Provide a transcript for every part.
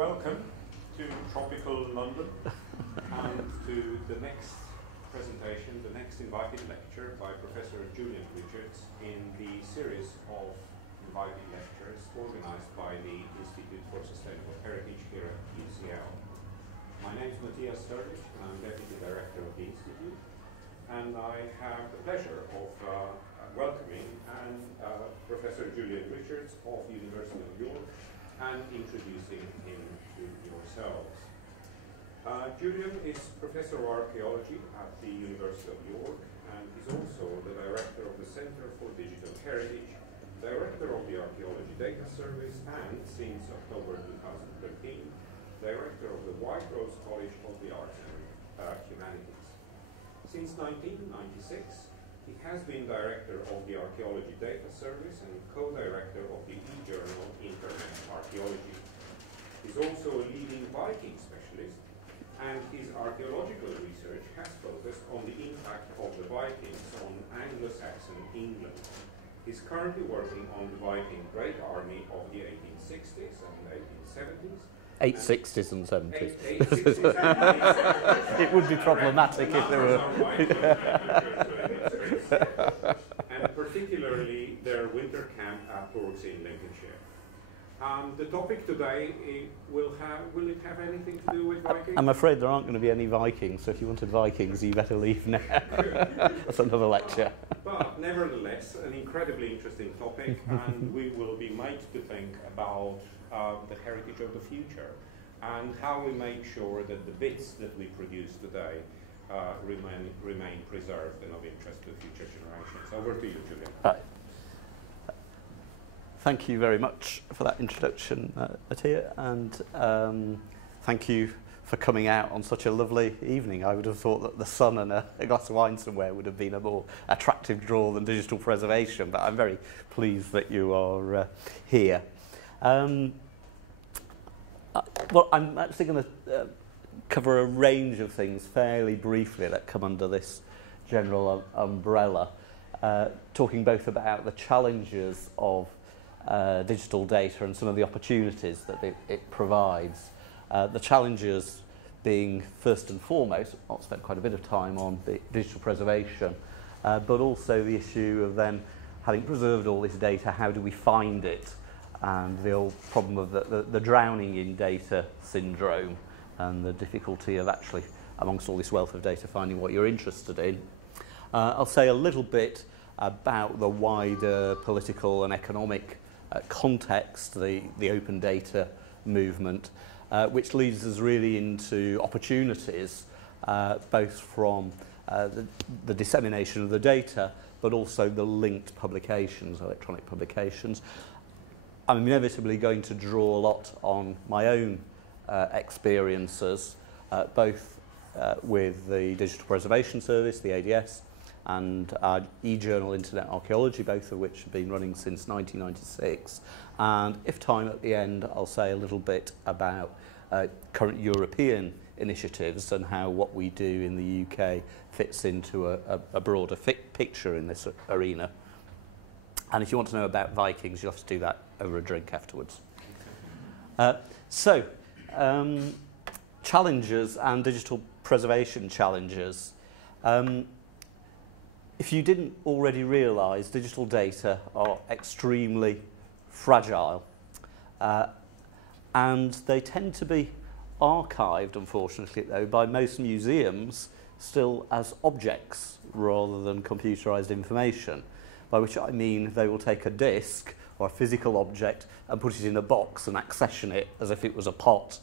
Welcome to tropical London and to the next presentation, the next invited lecture by Professor Julian in the series of invited lectures organized by the Institute for Sustainable Heritage here at UCL. My name is Matthias Sturridge and I'm Deputy Director of the Institute, and I have the pleasure of welcoming Professor Julian Richards of University of York and introducing him to yourselves. Julian is Professor of Archaeology at the University of York and is also the Director of the Center for Digital Heritage, Director of the Archaeology Data Service, and since October 2013, Director of the White Rose College of the Arts and Humanities. Since 1996, he has been Director of the Archaeology Data Service and co-director of the e-journal Internet Archaeology. He's also a leading Viking specialist, and his archaeological research has focused on the impact of the Vikings on Anglo-Saxon England. He's currently working on the Viking Great Army of the 1860s and 1870s. 860s and 70s. It would be problematic if there were. And particularly their winter camp at Torks in Lincolnshire. The topic today will it have anything to do with Vikings? I'm afraid there aren't going to be any Vikings, so if you wanted Vikings, you better leave now. That's another lecture. But nevertheless, an incredibly interesting topic, and we will be made to think about the heritage of the future and how we make sure that the bits that we produce today remain preserved and of interest to future generations. Over to you, Julian. Thank you very much for that introduction, Attia, and thank you for coming out on such a lovely evening. I would have thought that the sun and a glass of wine somewhere would have been a more attractive draw than digital preservation, but I'm very pleased that you are here. Well, I'm actually going to cover a range of things fairly briefly that come under this general umbrella, talking both about the challenges of digital data and some of the opportunities that it provides. The challenges being first and foremost, I'll spend quite a bit of time on digital preservation, but also the issue of then having preserved all this data, how do we find it? And the old problem of the drowning in data syndrome and the difficulty of actually, amongst all this wealth of data, finding what you're interested in. I'll say a little bit about the wider political and economic context, the open data movement, which leads us really into opportunities, both from the dissemination of the data, but also the linked publications, electronic publications. I'm inevitably going to draw a lot on my own experiences, both with the Digital Preservation Service, the ADS, and our e-journal Internet Archaeology, both of which have been running since 1996. And if time at the end, I'll say a little bit about current European initiatives and how what we do in the UK fits into a broader picture in this arena. And if you want to know about Vikings, you'll have to do that over a drink afterwards. Challenges and digital preservation challenges. If you didn't already realise, digital data are extremely fragile, and they tend to be archived, unfortunately, though, by most museums still as objects rather than computerised information, by which I mean they will take a disk or a physical object and put it in a box and accession it as if it was a pot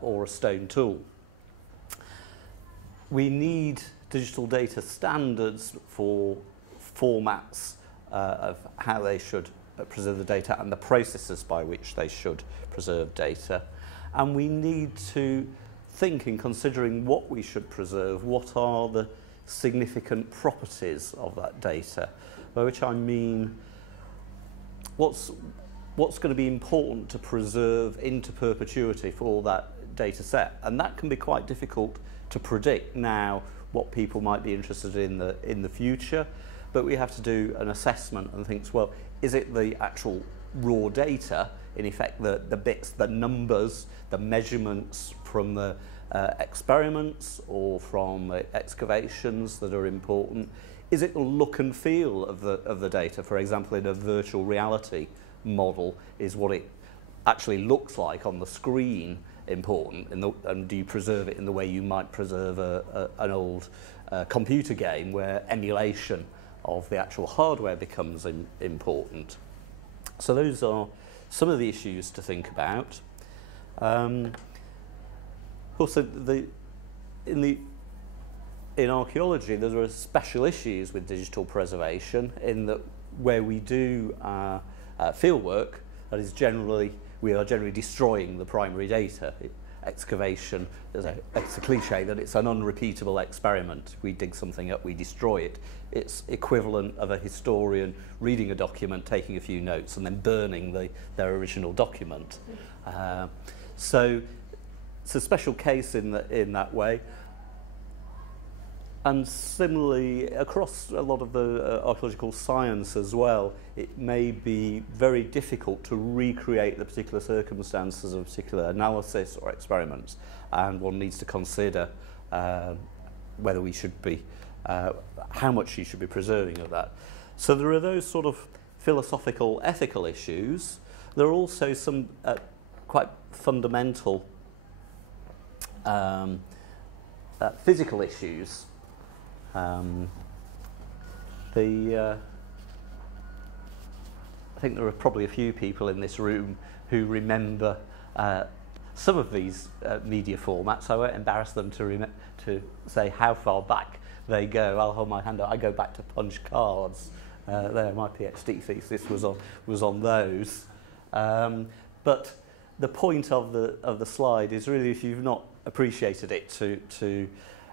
or a stone tool. We need digital data standards for formats of how they should preserve the data and the processes by which they should preserve data. And we need to think in considering what we should preserve, what are the significant properties of that data, by which I mean what's going to be important to preserve into perpetuity for that data set. And that can be quite difficult to predict now what people might be interested in the future, but we have to do an assessment and think, well, is it the actual raw data, in effect the bits, the numbers, the measurements from the experiments or from excavations that are important? Is it the look and feel of the data? For example, in a virtual reality model, is what it actually looks like on the screen important, and do you preserve it in the way you might preserve an old computer game where emulation of the actual hardware becomes important? So those are some of the issues to think about. Also, in archaeology, there are special issues with digital preservation in that where we do fieldwork, that is we are generally destroying the primary data. Excavation, it's a cliche that it's an unrepeatable experiment. We dig something up, we destroy it. It's equivalent of a historian reading a document, taking a few notes, and then burning their original document. So it's a special case in that way. And similarly, across a lot of the archaeological science as well, it may be very difficult to recreate the particular circumstances of a particular analysis or experiments, and one needs to consider whether we should be, how much you should be preserving of that. So there are those sort of philosophical, ethical issues. There are also some quite fundamental physical issues. I think there are probably a few people in this room who remember some of these media formats. I won't embarrass them to say how far back they go. I'll hold my hand up. I go back to punch cards. There, my PhD thesis was on those. But the point of the slide is really, if you've not appreciated it, to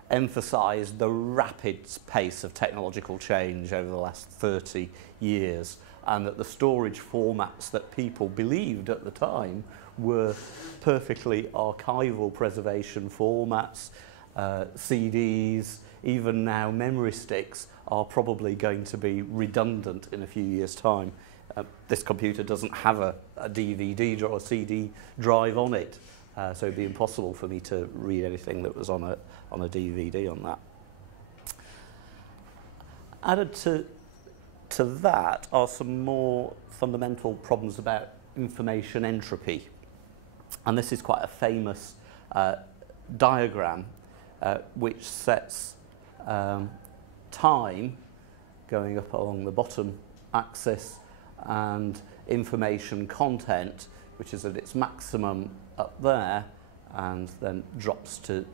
emphasize the rapid pace of technological change over the last 30 years, and that the storage formats that people believed at the time were perfectly archival preservation formats, CDs, even now memory sticks, are probably going to be redundant in a few years' time. This computer doesn't have a DVD or a CD drive on it, so it'd be impossible for me to read anything that was on a DVD on that. Added to that are some more fundamental problems about information entropy. And this is quite a famous diagram which sets time going up along the bottom axis and information content, which is at its maximum up there and then drops to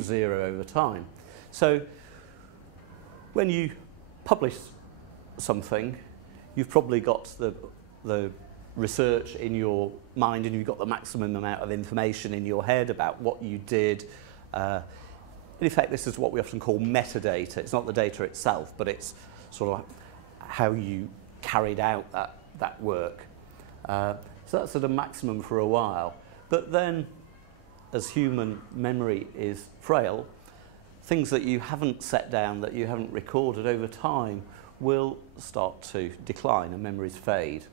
0 over time. So when you publish something, you've probably got the research in your mind, and you've got the maximum amount of information in your head about what you did. In effect, this is what we often call metadata. It's not the data itself, but it's sort of how you carried out that work. So that's at a maximum for a while. But then, as human memory is frail, things that you haven't set down, that you haven't recorded over time, will start to decline and memories fade.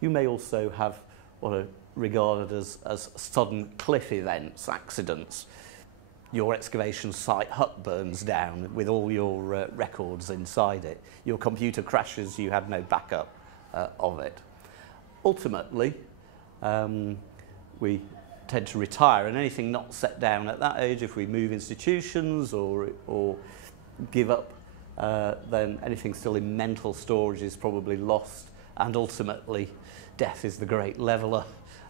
You may also have what are regarded as sudden cliff events, accidents. Your excavation site hut burns down with all your records inside it. Your computer crashes, you had no backup of it. Ultimately, we tend to retire, and anything not set down at that age, if we move institutions or give up, then anything still in mental storage is probably lost, and ultimately death is the great leveller,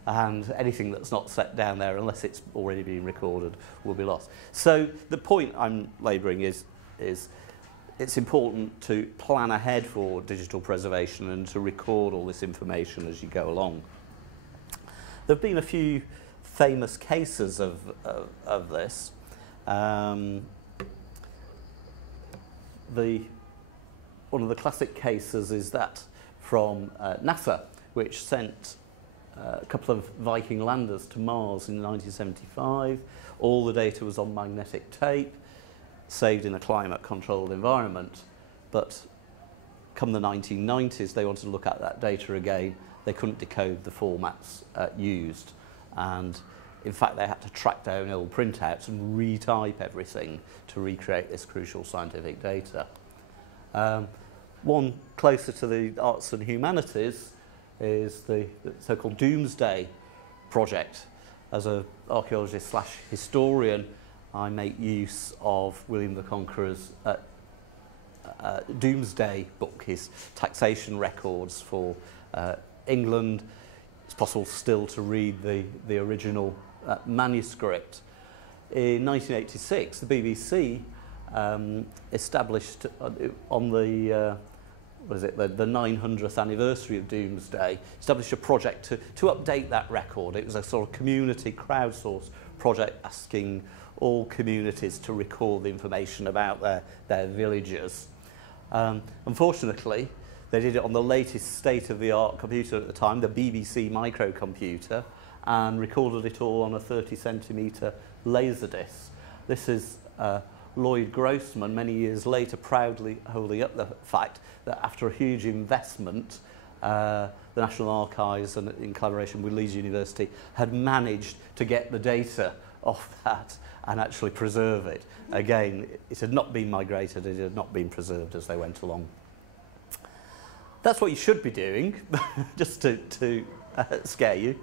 and anything that's not set down there, unless it's already been recorded, will be lost. So the point I'm labouring is it's important to plan ahead for digital preservation and to record all this information as you go along. There have been a few famous cases of this. One of the classic cases is that from NASA, which sent a couple of Viking landers to Mars in 1975. All the data was on magnetic tape, saved in a climate-controlled environment. But come the 1990s, they wanted to look at that data again. They couldn't decode the formats used. And in fact, they had to track down old printouts and retype everything to recreate this crucial scientific data. One closer to the arts and humanities is the so-called Doomsday Project. As an archaeologist / historian, I make use of William the Conqueror's Doomsday book, his taxation records for England. It's possible still to read the original manuscript. In 1986, the BBC established on the the 900th anniversary of Doomsday, established a project to update that record. It was a sort of community crowdsourced project asking all communities to record the information about their villages. Unfortunately, they did it on the latest state-of-the-art computer at the time, the BBC microcomputer, and recorded it all on a 30-centimetre laserdisc. This is Lloyd Grossman, many years later, proudly holding up the fact that after a huge investment, the National Archives, and in collaboration with Leeds University, had managed to get the data off that and actually preserve it. Again, it had not been migrated, it had not been preserved as they went along. That's what you should be doing, just to scare you.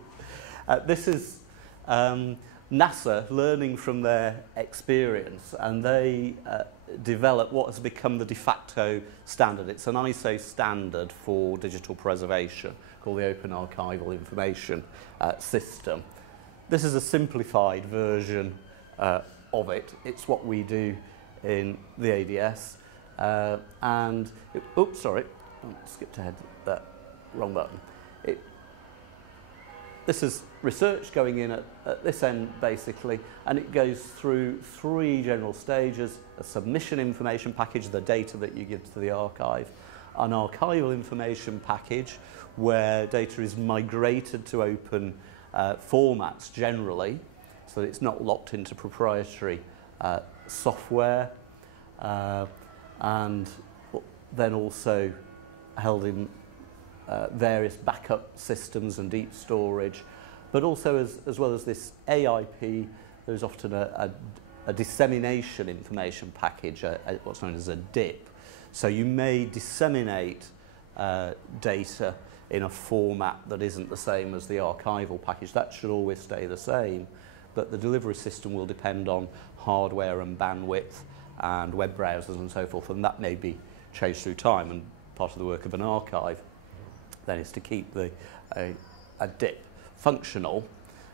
This is NASA learning from their experience, and they developed what has become the de facto standard. It's an ISO standard for digital preservation called the Open Archival Information System. This is a simplified version of it. It's what we do in the ADS. Oops, sorry, I skipped ahead. Wrong button. This is research going in at this end, basically, and it goes through 3 general stages: a submission information package, the data that you give to the archive; an archival information package, where data is migrated to open formats generally, so that it's not locked into proprietary software, and then also held in various backup systems and deep storage. But also, as well as this AIP, there's often a dissemination information package, what's known as a DIP. So you may disseminate data in a format that isn't the same as the archival package. That should always stay the same, but the delivery system will depend on hardware and bandwidth and web browsers and so forth, and that may be changed through time. And part of the work of an archive then is to keep a DIP functional,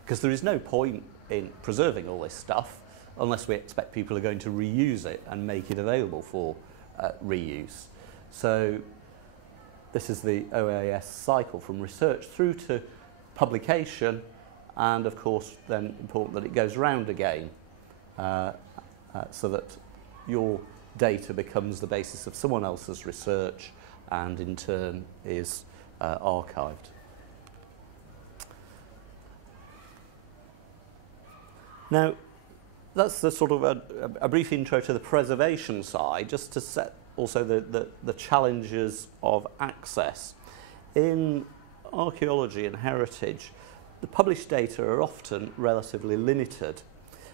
because there is no point in preserving all this stuff unless we expect people are going to reuse it and make it available for reuse. So this is the OAS cycle from research through to publication, and of course then important that it goes round again so that your data becomes the basis of someone else's research and in turn is archived. Now, that's the sort of a brief intro to the preservation side, just to set also the challenges of access. In archaeology and heritage, the published data are often relatively limited.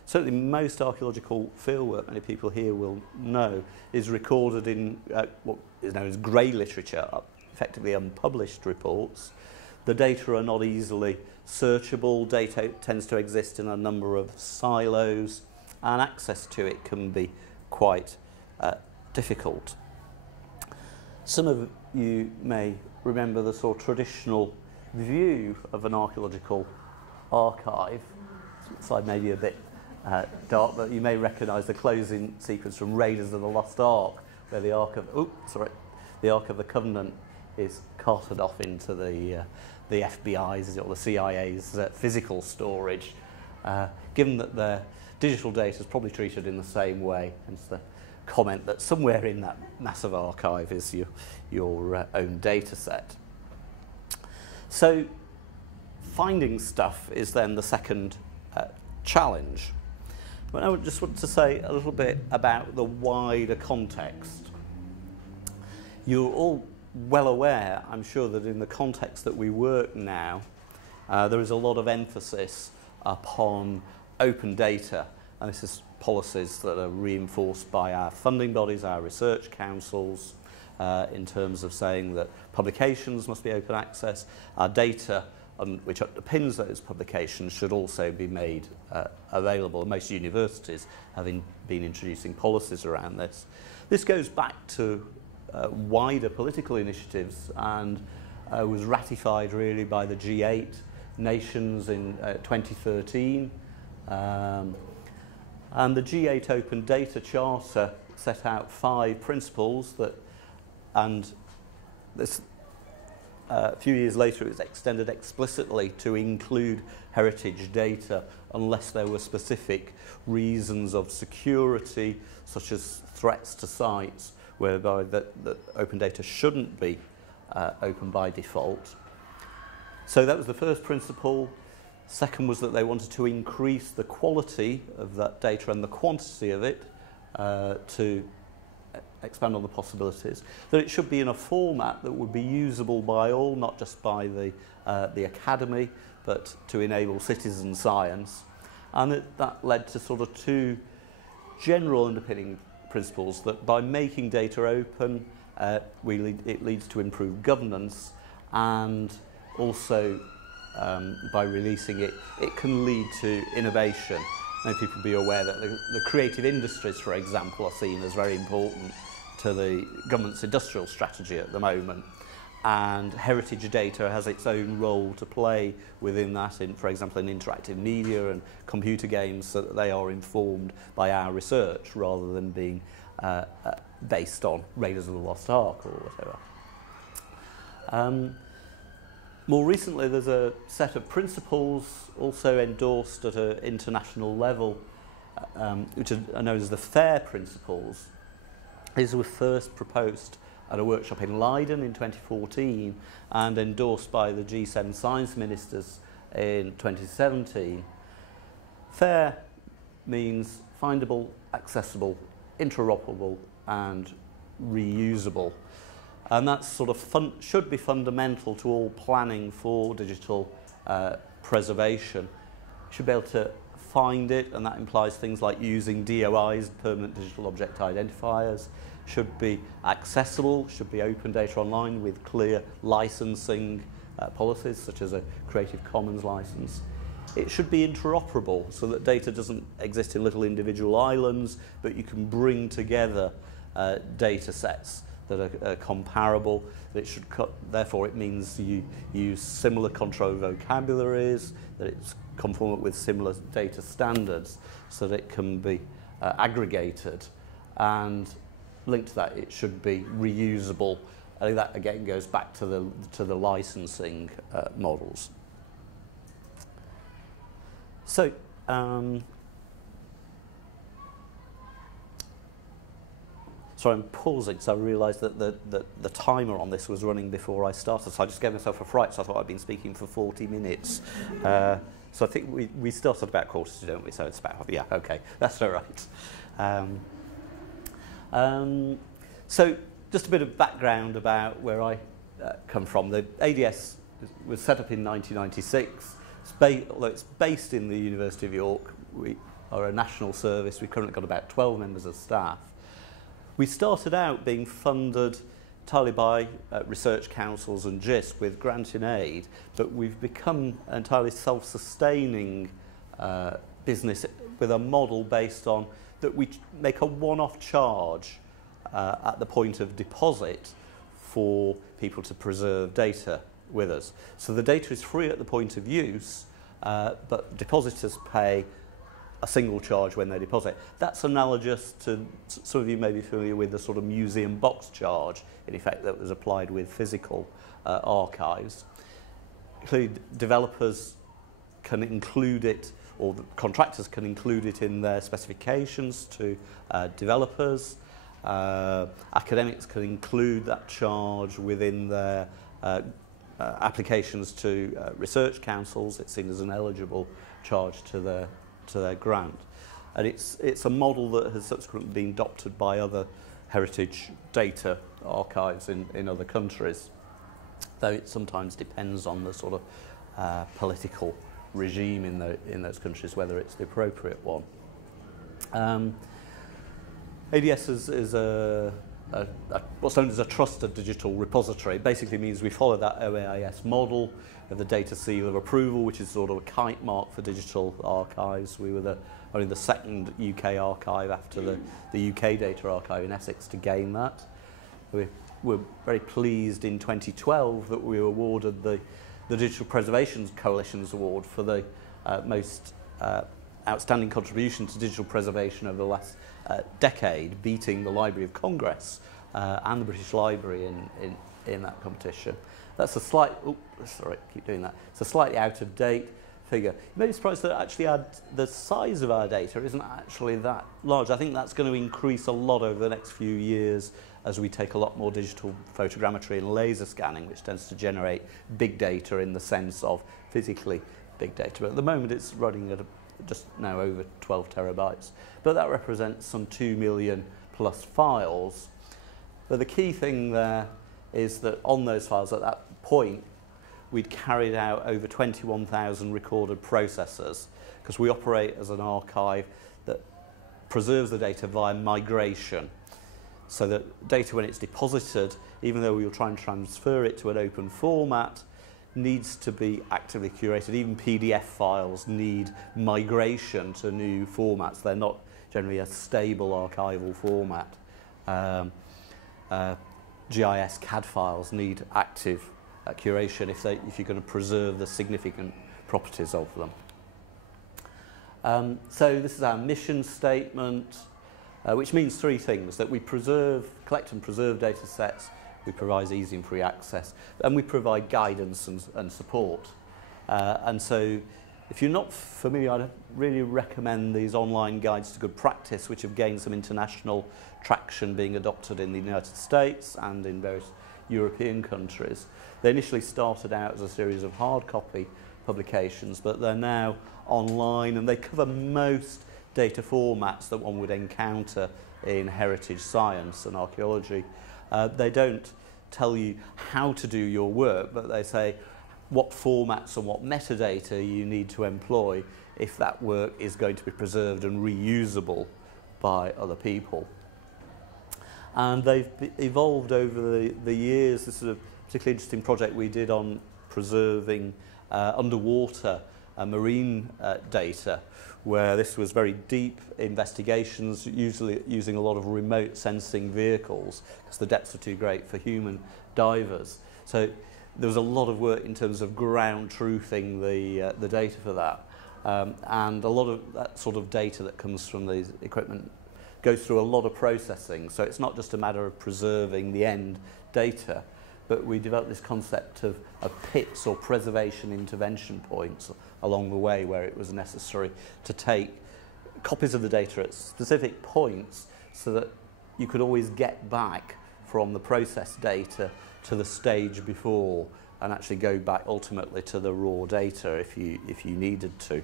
Certainly most archaeological fieldwork, many people here will know, is recorded in what is known as grey literature, effectively unpublished reports. The data are not easily searchable. Data tends to exist in a number of silos, and access to it can be quite difficult. Some of you may remember the sort of traditional view of an archaeological archive. This slide may be a bit dark, but you may recognise the closing sequence from Raiders of the Lost Ark, where the Ark of the Covenant is carted off into the FBI's or the CIA's physical storage. Given that their digital data is probably treated in the same way, hence the comment that somewhere in that massive archive is your own data set. So finding stuff is then the second challenge. But I just want to say a little bit about the wider context. You're all well aware, I'm sure, that in the context that we work now, there is a lot of emphasis upon open data, and this is policies that are reinforced by our funding bodies, our research councils, in terms of saying that publications must be open access, our data which underpins those publications should also be made available. Most universities have been introducing policies around this. This goes back to wider political initiatives and was ratified really by the G8 nations in 2013. And the G8 Open Data Charter set out 5 principles that, and this, a few years later it was extended explicitly to include heritage data unless there were specific reasons of security, such as threats to sites, whereby that open data shouldn't be open by default. So that was the first principle. Second was that they wanted to increase the quality of that data and the quantity of it to expand on the possibilities. That it should be in a format that would be usable by all, not just by the academy, but to enable citizen science. And that led to sort of 2 general underpinning principles, that by making data open, it leads to improved governance, and also by releasing it, it can lead to innovation. Many people be aware that the creative industries, for example, are seen as very important to the government's industrial strategy at the moment. And heritage data has its own role to play within that, for example, in interactive media and computer games, so that they are informed by our research rather than being based on Raiders of the Lost Ark or whatever. More recently, there's a set of principles also endorsed at an international level, which are known as the FAIR principles. These were first proposed at a workshop in Leiden in 2014 and endorsed by the G7 science ministers in 2017. FAIR means findable, accessible, interoperable and reusable. And that sort of should be fundamental to all planning for digital preservation. You should be able to find it, and that implies things like using DOIs, permanent digital object identifiers. Should be accessible, should be open data online with clear licensing policies, such as a Creative Commons license. It should be interoperable, so that data doesn't exist in little individual islands, but you can bring together data sets that are comparable. It should therefore it means you use similar control vocabularies, that it's conformant with similar data standards, so that it can be aggregated. And linked to that, it should be reusable. I think that again goes back to the licensing models. So sorry, I'm pausing, so I realised that the timer on this was running before I started, so I just gave myself a fright, so I thought I'd been speaking for 40 minutes. So I think we started about 1:45, don't we? So it's about, yeah, okay, that's all right. So just a bit of background about where I come from. The ADS was set up in 1996. Although it's based in the University of York, we are a national service. We've currently got about 12 members of staff. We started out being funded entirely by research councils and GIST with grant in aid, but we've become an entirely self-sustaining business with a model based on that we make a one-off charge at the point of deposit for people to preserve data with us. So the data is free at the point of use, but depositors pay a single charge when they deposit. That's analogous to, some of you may be familiar with the sort of museum box charge, in effect, that was applied with physical archives. Clearly, developers can include it, or the contractors can include it in their specifications to developers. Academics can include that charge within their applications to research councils. It's seen as an eligible charge to their grant. And it's a model that has subsequently been adopted by other heritage data archives in other countries, though it sometimes depends on the sort of political regime in those countries, whether it's the appropriate one. ADS is what's known as a trusted digital repository. It basically means we follow that OAIS model of the data seal of approval, which is sort of a kite mark for digital archives. We were only the second UK archive after the UK Data Archive in Essex to gain that. We're very pleased in 2012 that we were awarded the Digital Preservation Coalition's Award for the most outstanding contribution to digital preservation over the last decade, beating the Library of Congress and the British Library in that competition. That's a it's a slightly out of date figure. You may be surprised that actually the size of our data isn't actually that large. I think that's going to increase a lot over the next few years as we take a lot more digital photogrammetry and laser scanning, which tends to generate big data in the sense of physically big data. But at the moment it's running at just now over 12 terabytes. But that represents some 2 million plus files. But the key thing there is that on those files at that point, we'd carried out over 21,000 recorded processes, because we operate as an archive that preserves the data via migration. So that data, when it's deposited, even though we'll try and transfer it to an open format, needs to be actively curated. Even PDF files need migration to new formats. They're not generally a stable archival format. GIS CAD files need active curation if you're going to preserve the significant properties of them. So this is our mission statement, which means three things: that we collect and preserve data sets, we provide easy and free access, and we provide guidance and support. And so if you're not familiar, I'd really recommend these online guides to good practice, which have gained some international traction, being adopted in the United States and in various European countries. They initially started out as a series of hard copy publications, but they're now online, and they cover most data formats that one would encounter in heritage science and archaeology. They don't tell you how to do your work, but they say what formats and what metadata you need to employ if that work is going to be preserved and reusable by other people. And they've evolved over the years. This is a particularly interesting project we did on preserving underwater marine data, where this was very deep investigations, usually using a lot of remote sensing vehicles, because the depths are too great for human divers. So there was a lot of work in terms of ground truthing the data for that. And a lot of that sort of data that comes from these equipment goes through a lot of processing. So it's not just a matter of preserving the end data, but we developed this concept of pits or preservation intervention points along the way, where it was necessary to take copies of the data at specific points so that you could always get back from the processed data to the stage before and actually go back ultimately to the raw data if you needed to.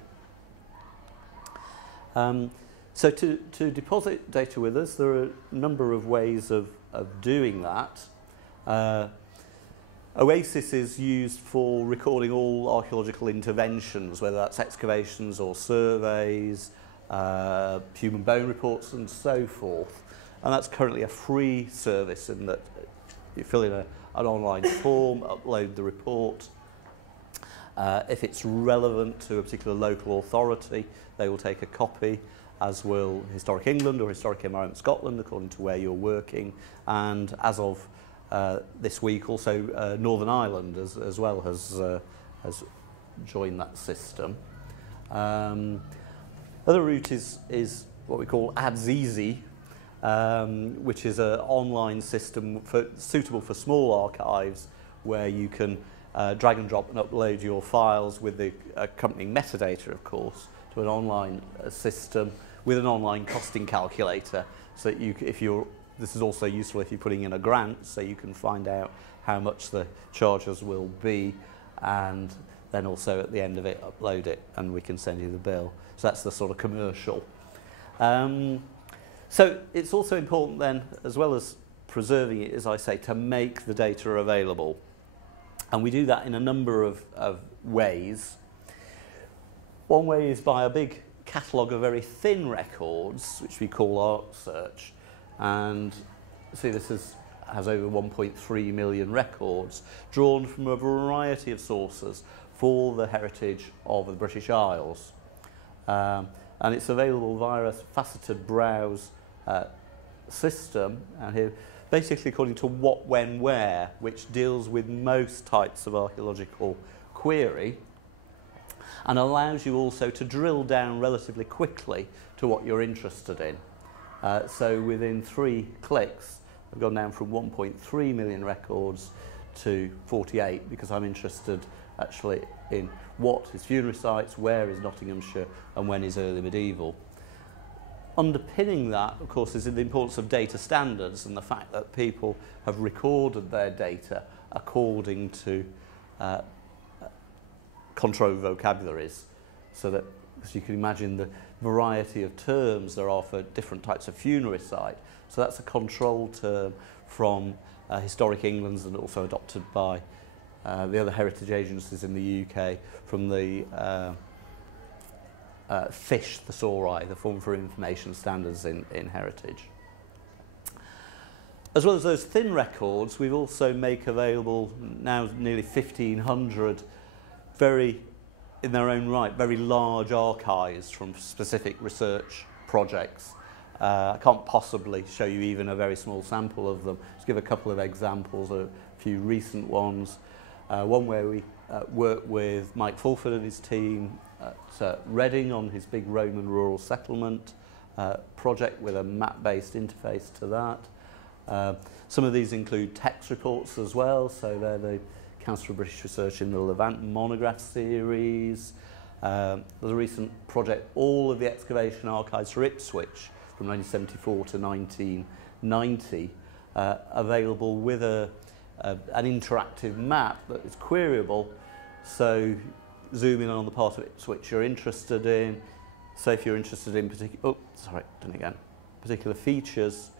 So to deposit data with us, there are a number of ways of doing that. Oasis is used for recording all archaeological interventions, whether that's excavations or surveys, human bone reports and so forth. And that's currently a free service in that you fill in an online form, upload the report. If it's relevant to a particular local authority, they will take a copy, as will Historic England or Historic Environment Scotland, according to where you're working. And as of this week, also Northern Ireland as well has joined that system. Other route is what we call Ads Easy, which is an online system suitable for small archives, where you can drag and drop and upload your files with the accompanying metadata, of course, to an online system with an online costing calculator. So that this is also useful if you're putting in a grant, so you can find out how much the charges will be, and then also at the end of it upload it and we can send you the bill. So that's the sort of commercial. So it's also important then, as well as preserving it, as I say, to make the data available. And we do that in a number of ways. One way is by a big catalogue of very thin records, which we call ArcSearch. And see, this has over 1.3 million records drawn from a variety of sources for the heritage of the British Isles. And it's available via a faceted browse system, and here, basically according to what, when, where, which deals with most types of archaeological query, and allows you also to drill down relatively quickly to what you're interested in. So within 3 clicks, I've gone down from 1.3 million records to 48, because I'm interested actually in what is funerary sites, where is Nottinghamshire, and when is early medieval. Underpinning that, of course, is the importance of data standards and the fact that people have recorded their data according to controlled vocabularies, so that, as you can imagine, the variety of terms there are for different types of funerary site. So that's a controlled term from Historic England, and also adopted by the other heritage agencies in the UK, from the FISH, the SORI, the Form for Information Standards in Heritage. As well as those thin records, we also make available now nearly 1,500 in their own right, very large archives from specific research projects. I can't possibly show you even a very small sample of them. Just give a couple of examples, a few recent ones. One where we worked with Mike Fulford and his team at Reading on his big Roman rural settlement project with a map-based interface to that. Some of these include text reports as well, so they're the Council for British Research in the Levant monograph series. There's a recent project, all of the excavation archives for Ipswich from 1974 to 1990, available with an interactive map that is queryable. So zoom in on the part of Ipswich you're interested in. So if you're interested in particular features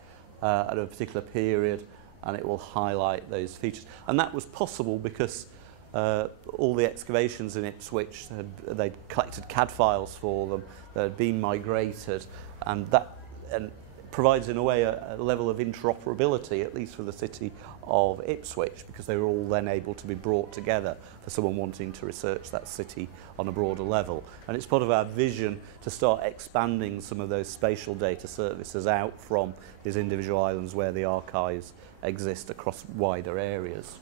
at a particular period, and it will highlight those features. And that was possible because all the excavations in Ipswich, they'd collected CAD files for them that had been migrated, and that provides in a way a level of interoperability, at least for the city of Ipswich, because they were all then able to be brought together for someone wanting to research that city on a broader level. And it's part of our vision to start expanding some of those spatial data services out from these individual islands where the archives exist across wider areas.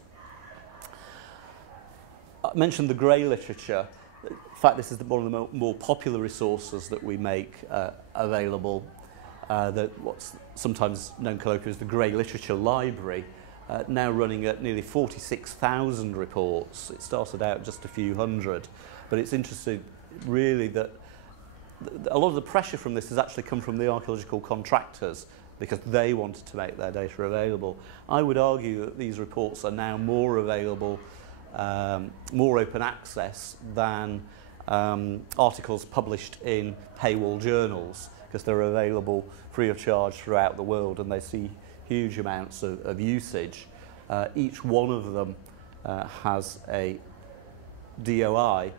I mentioned the grey literature. In fact, this is one of the more popular resources that we make available. What's sometimes known colloquially as the Grey Literature Library, now running at nearly 46,000 reports. It started out just a few hundred, but it's interesting really that a lot of the pressure from this has actually come from the archaeological contractors, because they wanted to make their data available. I would argue that these reports are now more available, more open access than articles published in paywall journals, because they're available free of charge throughout the world, and they see huge amounts of usage. Each one of them has a DOI,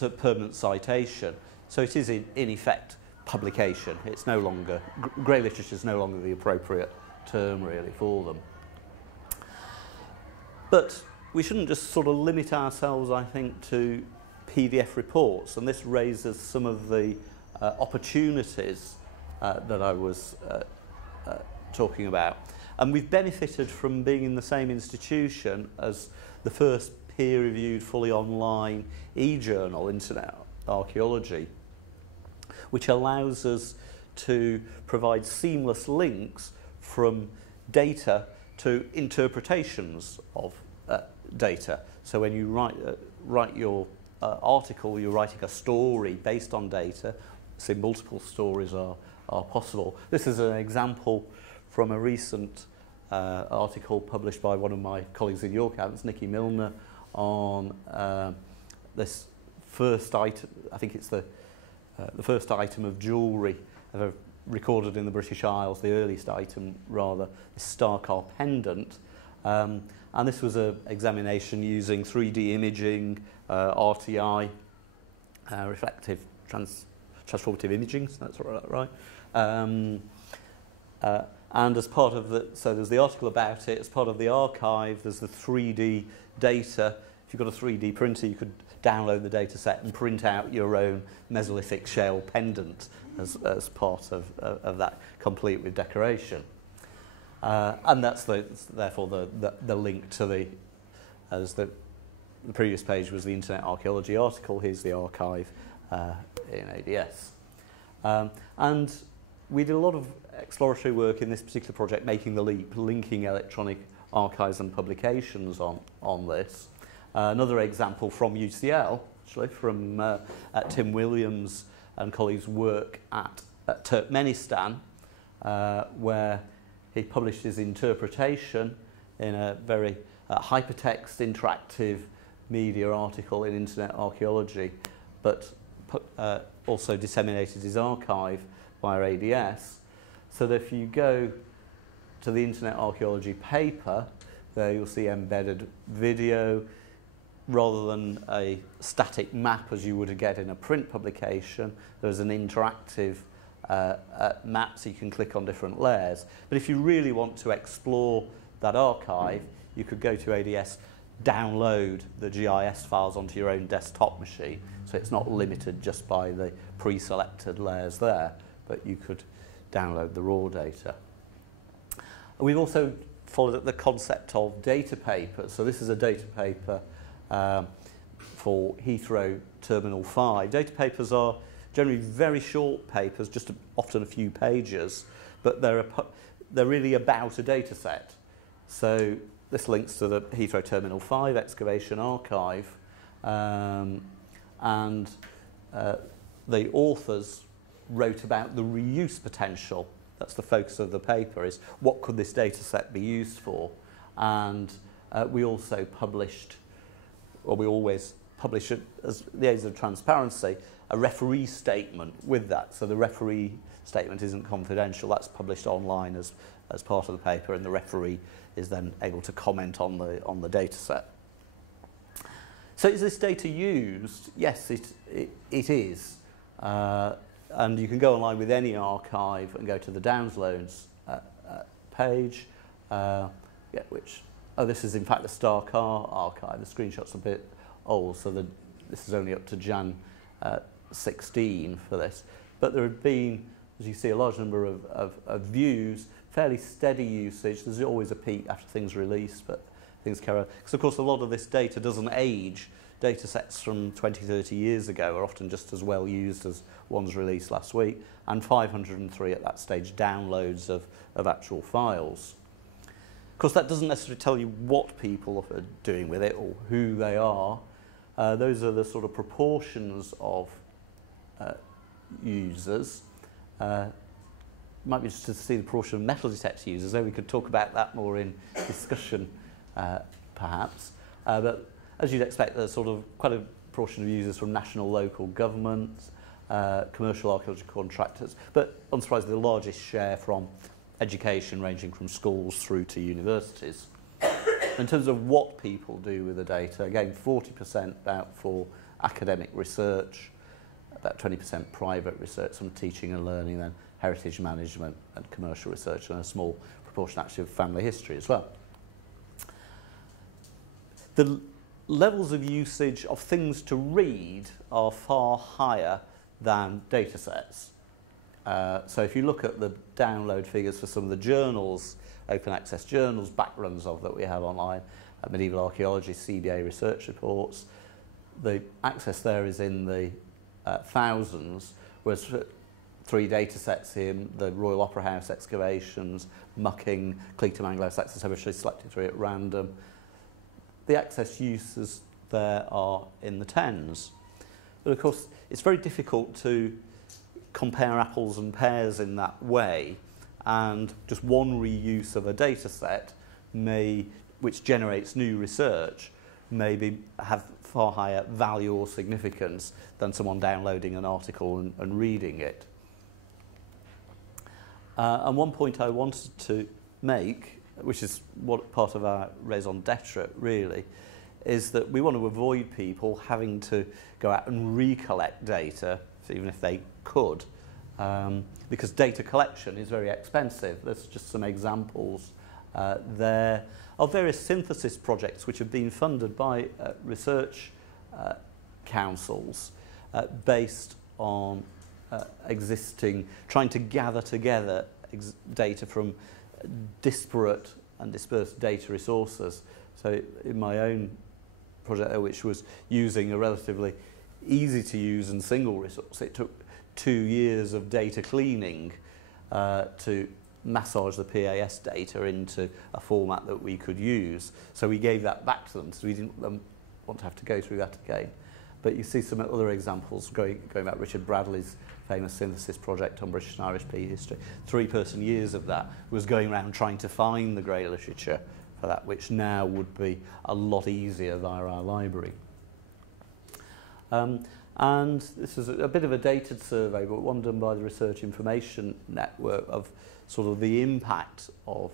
a permanent citation, so it is in effect publication. It's no longer, grey literature is no longer the appropriate term really for them. But we shouldn't just sort of limit ourselves, I think, to PDF reports, and this raises some of the opportunities that I was talking about. And we've benefited from being in the same institution as the first peer-reviewed, fully online e-journal, Internet Archaeology, which allows us to provide seamless links from data to interpretations of data. So when you write your article, you're writing a story based on data. So multiple stories are possible. This is an example from a recent article published by one of my colleagues in York, Nikki Milner, on this first item. I think it's the first item of jewellery of a recorded in the British Isles, the earliest item rather, the Starcar pendant. And this was an examination using 3D imaging, RTI, reflective transformative imaging, so that's right. And as part of the, so there's the article about it, as part of the archive, there's the 3D data. If you've got a 3D printer, you could download the data set and print out your own Mesolithic shale pendant as part of that, complete with decoration. And that's therefore the link to the, as the previous page was the Internet Archaeology article, here's the archive in ADS. And we did a lot of exploratory work in this particular project, making the leap, linking electronic archives and publications on this. Another example from UCL, actually, from Tim Williams and colleagues' work at Turkmenistan, where he published his interpretation in a very hypertext, interactive media article in Internet Archaeology, but also disseminated his archive via ADS. So that if you go to the Internet Archaeology paper, there you'll see embedded video, rather than a static map as you would get in a print publication. There's an interactive map, so you can click on different layers. But if you really want to explore that archive, you could go to ADS, download the GIS files onto your own desktop machine, so it's not limited just by the pre-selected layers there, but you could download the raw data. We've also followed up the concept of data papers. So this is a data paper for Heathrow Terminal 5. Data papers are generally very short papers, just often a few pages, but they're really about a data set. So this links to the Heathrow Terminal 5 excavation archive, and the authors wrote about the reuse potential. That's the focus of the paper, is what could this data set be used for? And we also published, or we always publish it as the aids of transparency, a referee statement with that. So the referee statement isn't confidential, that's published online as part of the paper, and the referee is then able to comment on the data set. So is this data used? Yes, it is. And you can go online with any archive and go to the downloads page, this is in fact the Starcar archive. The screenshot's a bit old, so this is only up to Jan 16 for this. But there have been, as you see, a large number of views, fairly steady usage. There's always a peak after things release, but things carry on. Because of course a lot of this data doesn't age. Data sets from 20, 30 years ago are often just as well used as ones released last week, and 503 at that stage downloads of actual files. Of course, that doesn't necessarily tell you what people are doing with it or who they are. Those are the sort of proportions of users. Might be interesting to see the proportion of metal detector users, though we could talk about that more in discussion, perhaps. But as you'd expect, there's sort of quite a proportion of users from national, local governments, commercial archaeological contractors, but unsurprisingly the largest share from education, ranging from schools through to universities. In terms of what people do with the data, again, 40% about for academic research, about 20% private research, some teaching and learning, then heritage management and commercial research, and a small proportion actually of family history as well. The levels of usage of things to read are far higher than data sets. So if you look at the download figures for some of the journals, open access journals, backruns of that we have online, medieval archaeology, CBA research reports, the access there is in the thousands, whereas for 3 data sets here, the Royal Opera House excavations, mucking, Cleatham Anglo-Saxon Cemetery selected through at random, the access uses there are in the tens. But of course, it's very difficult to compare apples and pears in that way, and just one reuse of a data set which generates new research, have far higher value or significance than someone downloading an article and reading it. And one point I wanted to make, which is what part of our raison d'etre really, is that we want to avoid people having to go out and recollect data, even if they could, because data collection is very expensive. There's just some examples there of various synthesis projects which have been funded by research councils based on trying to gather together data from disparate and dispersed data resources. So in my own project, which was using a relatively easy to use and single resource, it took 2 years of data cleaning to massage the PAS data into a format that we could use. So we gave that back to them, so we didn't want to have to go through that again. But you see some other examples going back. Richard Bradley's famous synthesis project on British and Irish history. 3-person years of that was going around trying to find the grey literature for that, which now would be a lot easier via our library. And this is a bit of a dated survey, but one done by the Research Information Network of sort of the impact of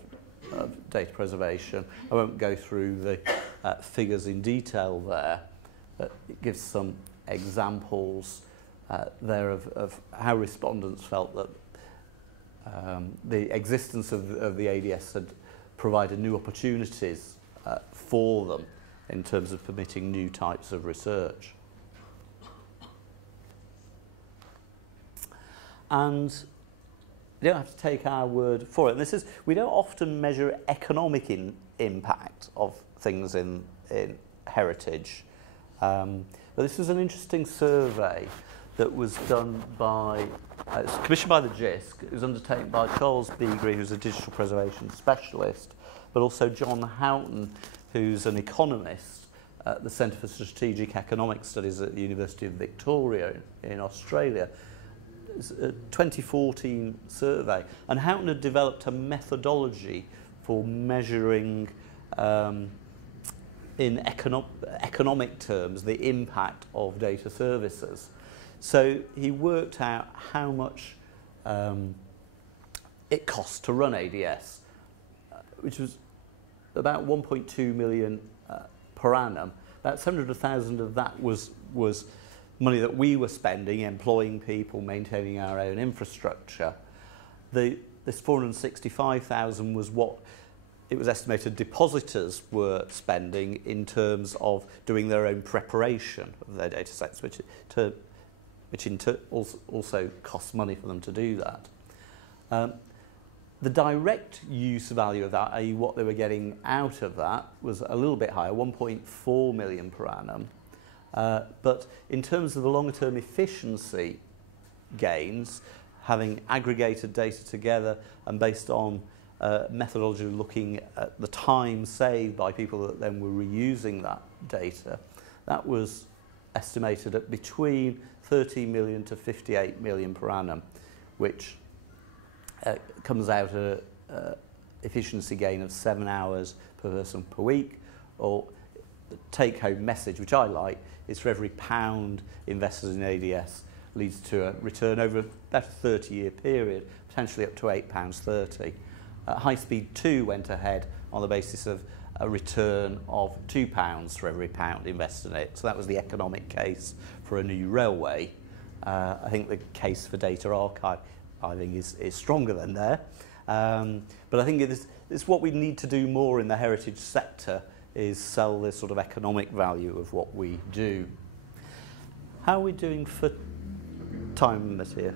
data preservation. I won't go through the figures in detail there, but it gives some examples there of how respondents felt that the existence of the ADS had provided new opportunities for them in terms of permitting new types of research. And you don't have to take our word for it. And we don't often measure economic impact of things in heritage. But this was an interesting survey that was done by, it's commissioned by the JISC. It was undertaken by Charles Beagrie, who's a digital preservation specialist, but also John Houghton, who's an economist at the Centre for Strategic Economic Studies at the University of Victoria in Australia. It's a 2014 survey, and Houghton had developed a methodology for measuring in economic terms the impact of data services. So he worked out how much it costs to run ADS, which was about 1.2 million per annum. About 700,000 of that was money that we were spending, employing people, maintaining our own infrastructure. This 465,000 was what it was estimated depositors were spending in terms of doing their own preparation of their data sets, which also costs money for them to do that. The direct use value of that, i.e. what they were getting out of that, was a little bit higher, 1.4 million per annum. But in terms of the longer-term efficiency gains, having aggregated data together and based on methodology looking at the time saved by people that then were reusing that data, that was estimated at between 30 million to 58 million per annum, which comes out at efficiency gain of 7 hours per person per week, or the take-home message, which I like, is for every £1 invested in ADS leads to a return over about a 30-year period, potentially up to £8.30. High Speed 2 went ahead on the basis of a return of £2 for every £1 invested in it. So that was the economic case for a new railway. I think the case for data archiving is stronger than there. But I think it's what we need to do more in the heritage sector, is sell this sort of economic value of what we do. How are we doing for time limit here?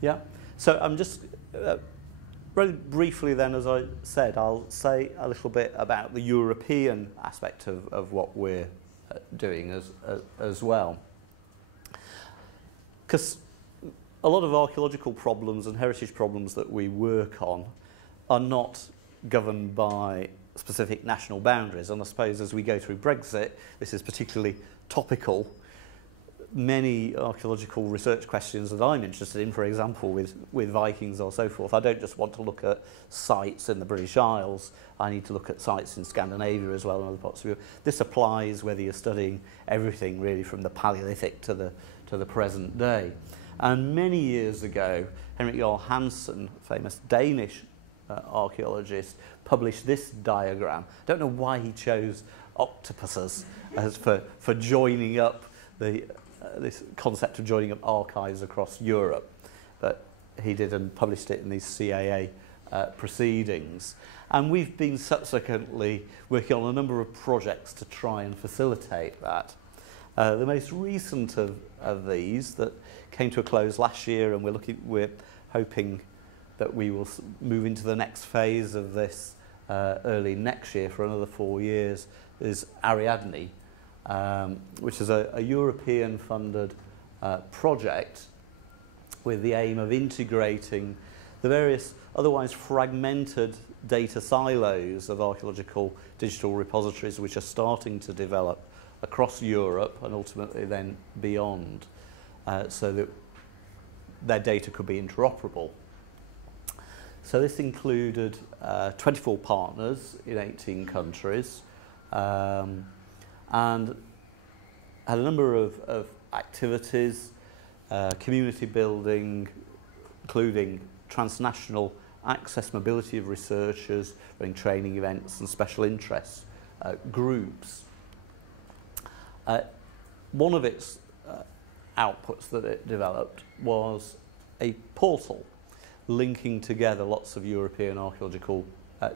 Yeah. So I'm just really briefly then, as I said, I'll say a little bit about the European aspect of what we're doing as well. Because a lot of archaeological problems and heritage problems that we work on are not governed by specific national boundaries, and I suppose as we go through Brexit, this is particularly topical. Many archaeological research questions that I'm interested in, for example, with Vikings or so forth, I don't just want to look at sites in the British Isles, I need to look at sites in Scandinavia as well and other parts of Europe. This applies whether you're studying everything really from the Paleolithic to the present day. And many years ago, Henrik Jarl Hansen, famous Danish archaeologist, published this diagram. I don't know why he chose octopuses as for joining up this concept of joining up archives across Europe, but he did and published it in these CAA proceedings. And we've been subsequently working on a number of projects to try and facilitate that. The most recent of these that came to a close last year, and we're hoping that we will move into the next phase of this early next year for another 4 years, is Ariadne, which is a European-funded project with the aim of integrating the various otherwise fragmented data silos of archaeological digital repositories which are starting to develop across Europe and ultimately then beyond, so that their data could be interoperable. So this included 24 partners in 18 countries, and had a number of activities, community building, including transnational access mobility of researchers, running training events and special interests groups. One of its outputs that it developed was a portal linking together lots of European archaeological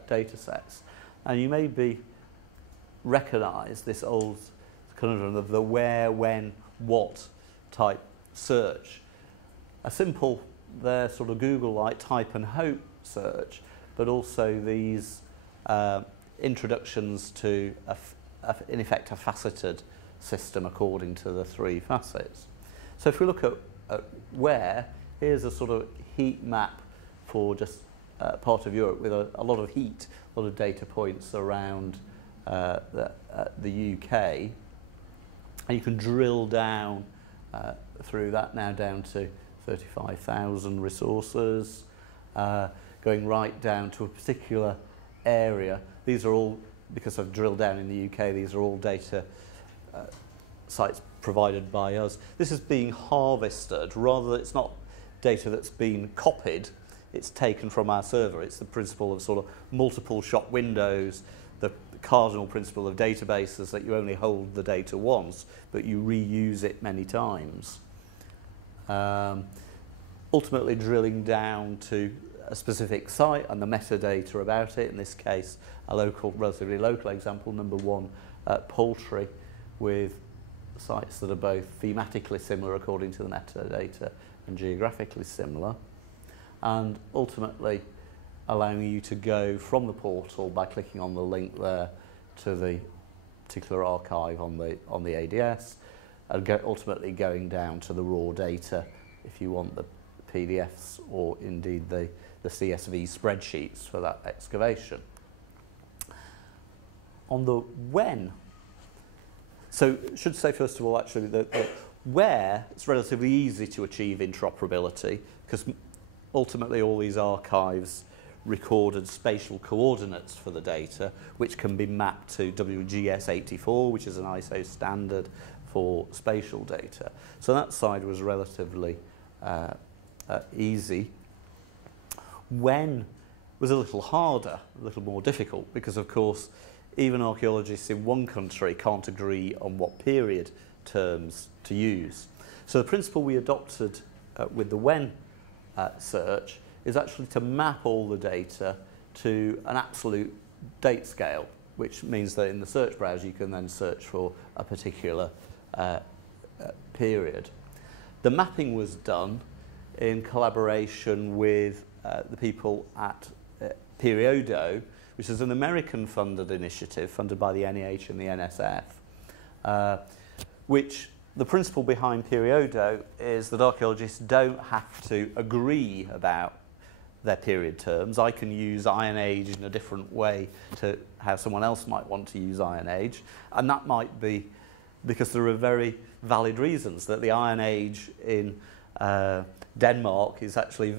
data sets. And you may recognise this old conundrum of the where, when, what type search. A simple, their sort of Google-like type and hope search, but also these introductions to, in effect, a faceted system according to the three facets. So if we look at where, here's a sort of heat map for just part of Europe with a lot of heat, a lot of data points around the UK. And you can drill down through that now down to 35,000 resources, going right down to a particular area. These are all, because I've drilled down in the UK, these are all data sites provided by us. This is being harvested, rather it's not data that's been copied, it's taken from our server. It's the principle of sort of multiple shop windows, the cardinal principle of databases that you only hold the data once, but you reuse it many times. Ultimately drilling down to a specific site and the metadata about it, in this case a local, relatively local example, number one, poultry, with sites that are both thematically similar according to the metadata and geographically similar, and ultimately allowing you to go from the portal by clicking on the link there to the particular archive on the ADS, and ultimately going down to the raw data if you want the PDFs or indeed the CSV spreadsheets for that excavation. On the when, so I should say first of all actually that where it's relatively easy to achieve interoperability, because ultimately all these archives recorded spatial coordinates for the data, which can be mapped to WGS84, which is an ISO standard for spatial data. So that side was relatively easy. When was a little harder, a little more difficult, because of course even archaeologists in one country can't agree on what period terms to use. So the principle we adopted with the when search is actually to map all the data to an absolute date scale, which means that in the search browser you can then search for a particular period. The mapping was done in collaboration with the people at PeriodO, which is an American-funded initiative funded by the NEH and the NSF, which the principle behind PeriodO is that archaeologists don't have to agree about their period terms. I can use Iron Age in a different way to how someone else might want to use Iron Age, and that might be because there are very valid reasons that the Iron Age in Denmark is actually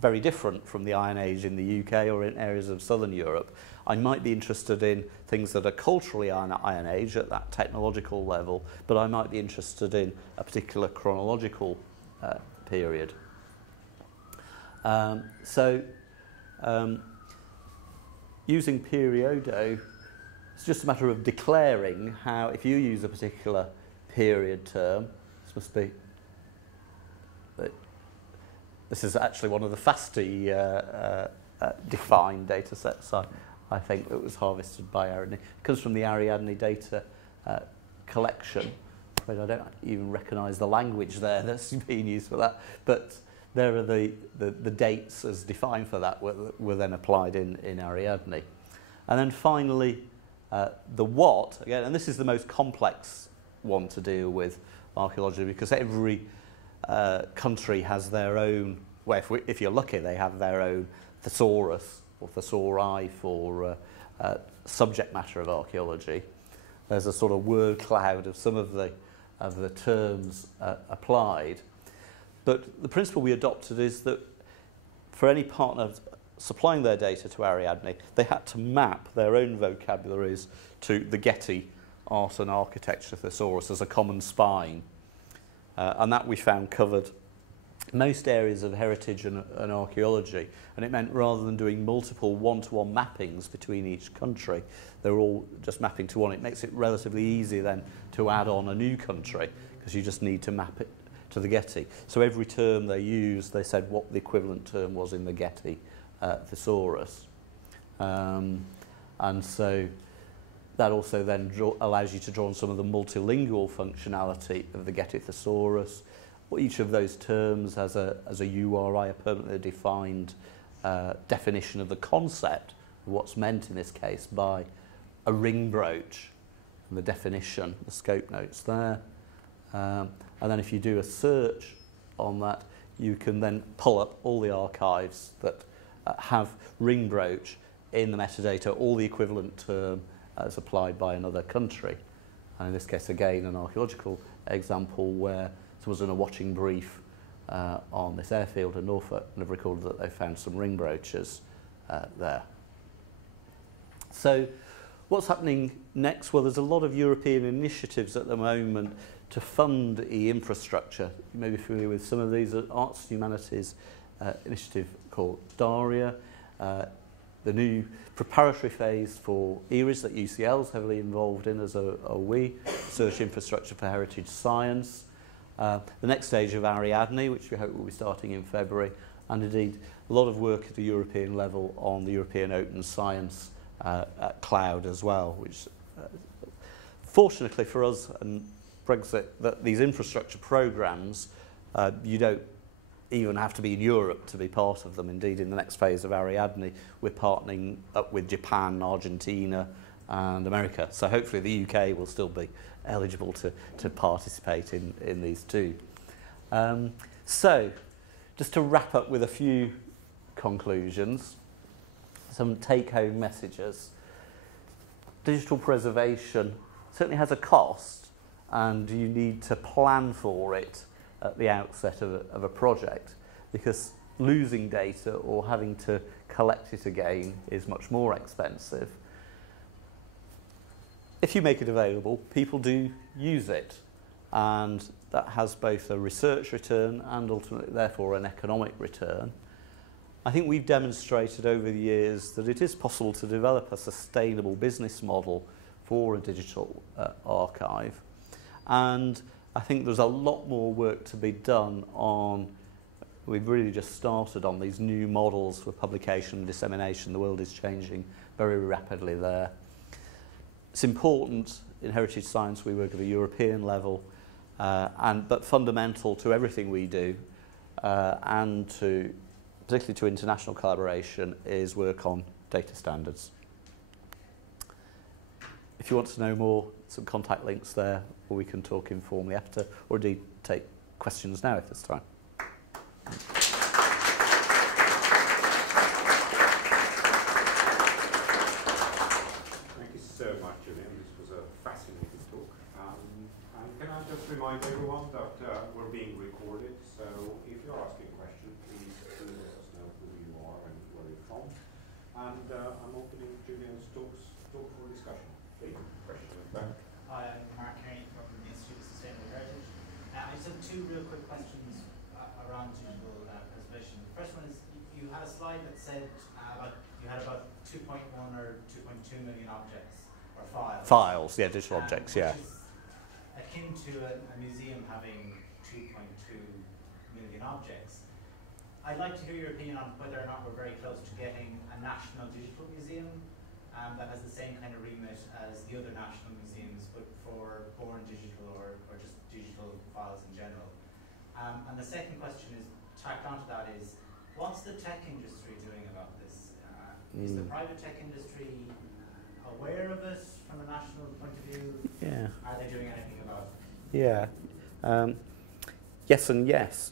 very different from the Iron Age in the UK or in areas of southern Europe. I might be interested in things that are culturally Iron Age at that technological level, but I might be interested in a particular chronological period. Using PeriodO, it's just a matter of declaring how, if you use a particular period term, this is actually one of the FASTI defined data sets, I think, that was harvested by Ariadne. It comes from the Ariadne data collection. I don't even recognise the language there that's being used for that, but there are the dates as defined for that were then applied in Ariadne. And then finally, the what, again, and this is the most complex one to deal with archaeology, because every country has their own, well, if you're lucky, they have their own thesaurus or thesauri for subject matter of archaeology. There's a sort of word cloud of some of the terms applied. But the principle we adopted is that for any partner supplying their data to Ariadne, they had to map their own vocabularies to the Getty Art and Architecture Thesaurus as a common spine. And that we found covered most areas of heritage and archaeology. And it meant rather than doing multiple one-to-one mappings between each country, they were all just mapping to one. It makes it relatively easy then to add on a new country, because you just need to map it to the Getty. So every term they used, they said what the equivalent term was in the Getty thesaurus. And so that also then allows you to draw on some of the multilingual functionality of the Getty thesaurus. Each of those terms has a URI, a permanently defined definition of the concept, of what's meant in this case by a ring brooch, and the definition, the scope notes there. And then if you do a search on that, you can then pull up all the archives that have ring brooch in the metadata, all the equivalent term as applied by another country. And in this case, again, an archaeological example where someone was in a watching brief on this airfield in Norfolk and have recorded that they found some ring brooches there. So what's happening next? Well, there's a lot of European initiatives at the moment to fund e-infrastructure. You may be familiar with some of these. Arts and Humanities initiative called DARIA, the new preparatory phase for ERIS that UCL is heavily involved in, as are we, Research Infrastructure for Heritage Science. The next stage of Ariadne, which we hope will be starting in February, and indeed a lot of work at the European level on the European Open Science Cloud as well, which fortunately for us and Brexit, that these infrastructure programmes, you don't even have to be in Europe to be part of them. Indeed, in the next phase of Ariadne, we're partnering up with Japan, Argentina and America. So hopefully the UK will still be eligible to participate in these too. So just to wrap up with a few conclusions, some take-home messages. Digital preservation certainly has a cost, and you need to plan for it at the outset of a project, because losing data or having to collect it again is much more expensive. If you make it available, people do use it, and that has both a research return and ultimately therefore an economic return. I think we've demonstrated over the years that it is possible to develop a sustainable business model for a digital archive, and I think there's a lot more work to be done on, we've really just started on these new models for publication and dissemination. The world is changing very rapidly there. It's important in heritage science we work at a European level, but fundamental to everything we do and particularly to international collaboration is work on data standards. If you want to know more, some contact links there, or we can talk informally after, or indeed take questions now if there's time. Thank you so much, Julian. This was a fascinating talk. And can I just remind everyone that we're being recorded, so if you're asking a question, please do let us know who you are and where you're from. And I'm opening Julian's talk for discussion. Please, question in the back. Hi, I'm Mark Carney from the Institute of Sustainable Heritage. I just have two real quick questions around digital preservation. The first one is you had a slide that said you had about 2.1 or 2.2 million objects or files. Files, yeah, digital objects, yeah. Which is akin to a museum having 2.2 million objects. I'd like to hear your opinion on whether or not we're very close to getting a national digital museum that has the same kind of remit as the other national museums, but for born digital or just digital files in general. And the second question is, tacked onto that is, what's the tech industry doing about this? Is the private tech industry aware of it from a national point of view? Yeah. Are they doing anything about it? Yeah. Yes and yes,